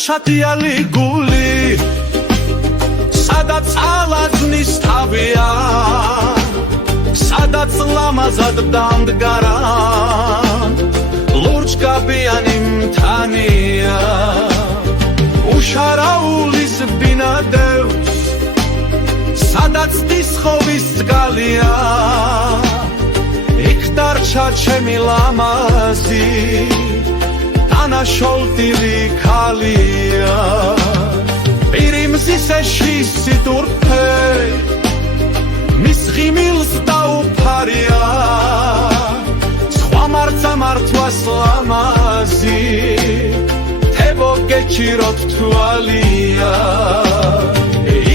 ჩადიალი გული სადაც ალაზნის თავია სადაც ლამაზად დამდგარა ლურჯგაბიანი მთანია უშარაულის ბინადევს სადაც დისხოვის წყალია იქ დარჩა ჩემი ლამაზი დანაშოლტილი ქალია პირიმზისეში სიტურფე მის ღიმილს დაუფარია სხვა მარცა მართვას ლამაზი თებო გეჭიროთ თვალია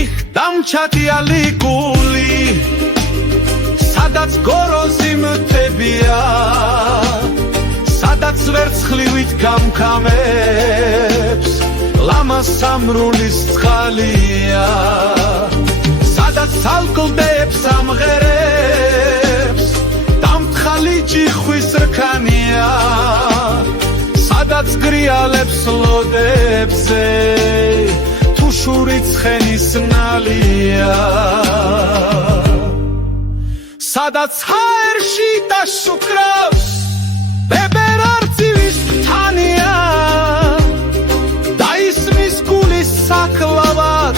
იქ დამჩადიალი გული სადაც გოროზი მთებია სადაც ვერცხლივით გამქამებს ლამას სამრულის წყალია სადაც ალკლდებს ამღერებს დამთხალი ჯიხვის რქანია სადაც გრიალებს ლოდებზე თუშური ცხენის ნალია სადაც ჰაერში დაშუქრავს ბებერარწივის მთანია და ისმის გულის საკლავად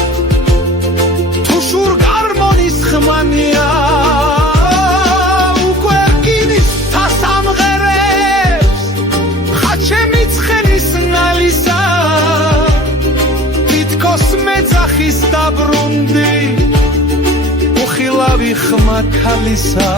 თუშურ გარმონის ხმანია უკვე რკინის თას ამღერებს ხაჩემი ცხენის ნალისა თითქოს მეძახის დაბრუნდი უხილავი ხმა ქალისა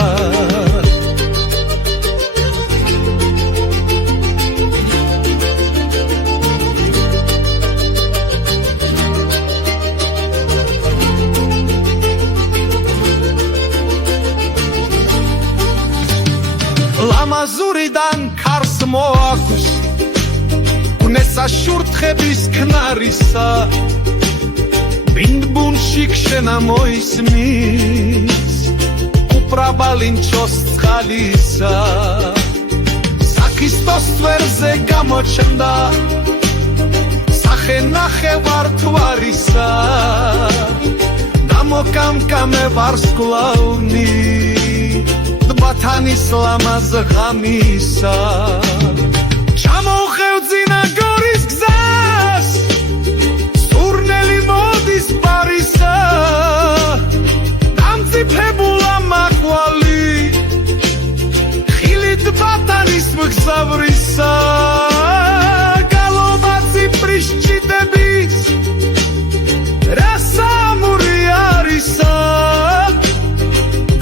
ლამაზურიდან ქარს მოაქვს უნესა შურთხების ქნარისა ბინდბუნში ქშენა მოისმის უპრაბალინჩოს წყალისა საქისტოს თვერზე გამოჩნდა სახე ნახევართვარისა დამოკამკამე ვარსკვლავნი ბათანის ლამაზ ღამისა ჩამოხევძინა გორის გზას სურნელი მოდის პარისა დამწიფებულა მაკვალი ხილით ბათანის მგზავრისა გალობა ციფრის ჭიდების რა სამური არისა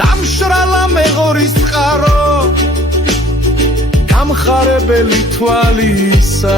დამშრალა მეღორის წყარო გამხარებელი თვალისა